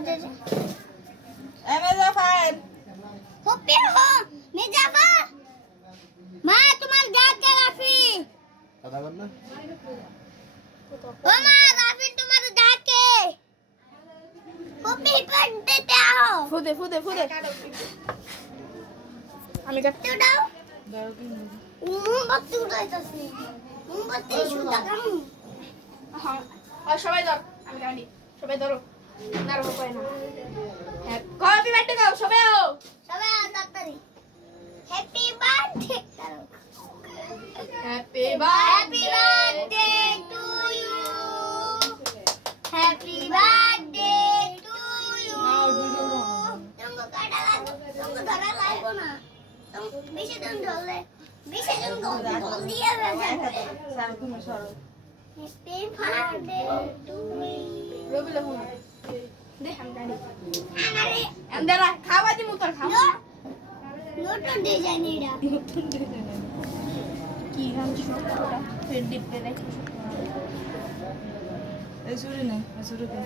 দে এমে জাফর হপি হো মে জাফর মা তোমার দাঁত কে রাফি কথা বল না ও মা রাফি তোমার দাঁত কে হপি বার্থডে তে আও ফুদে আমি কাট তো দাও মোমবাতি উড়াইতাছি মোমবাতি শুধু কাম হ্যাঁ সবাই ধর আমি কাটি সবাই ধরো না রকম করে না হ্যাঁ হ্যাপি বার্থডে গাও সবাই আও সবাই তাড়াতাড়ি happy birthday happy happy birthday to you happy birthday to you তোমাকে কাটা লাগবে তোমাকে ধরা লাগবে না তুমি বেশি দিন ধরলে বেশি দিন ধর দিয়ে যাবে স্যার তুমি সরো হ্যাপি বার্থডে টু ইউ রবি লহু দে আমি কাটি আরে আমরা খাওয়া দিমু তোর খাওয়া নতুন ডিজাইন এটা কি গান শুনটা ফের ডিপে দেখো এই সুরি নেই এই সুরি দে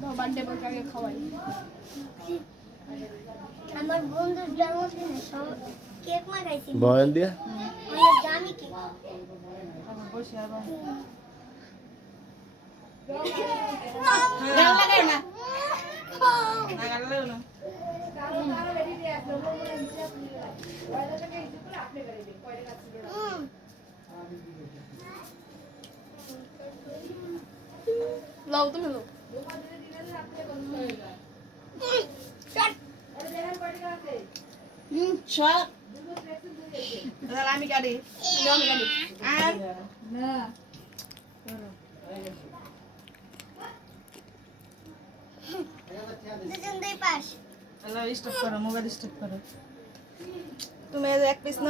দাও বার্থডে বয় আগে খাওয়াই আমার বন্ধুর জন্মদিনে সব কেক মাখাইছি বয়ান দিয়া অনেক দামি কেক বসে আবার গাল লাগাই না না গালে না লাও তুমি লাও শট তাহলে আমি কাটি আমি কাটি আর না দুজন দুই পাশ হ্যালো স্টপ করো মোবাইল স্টপ করো তুমি এক পিস নাও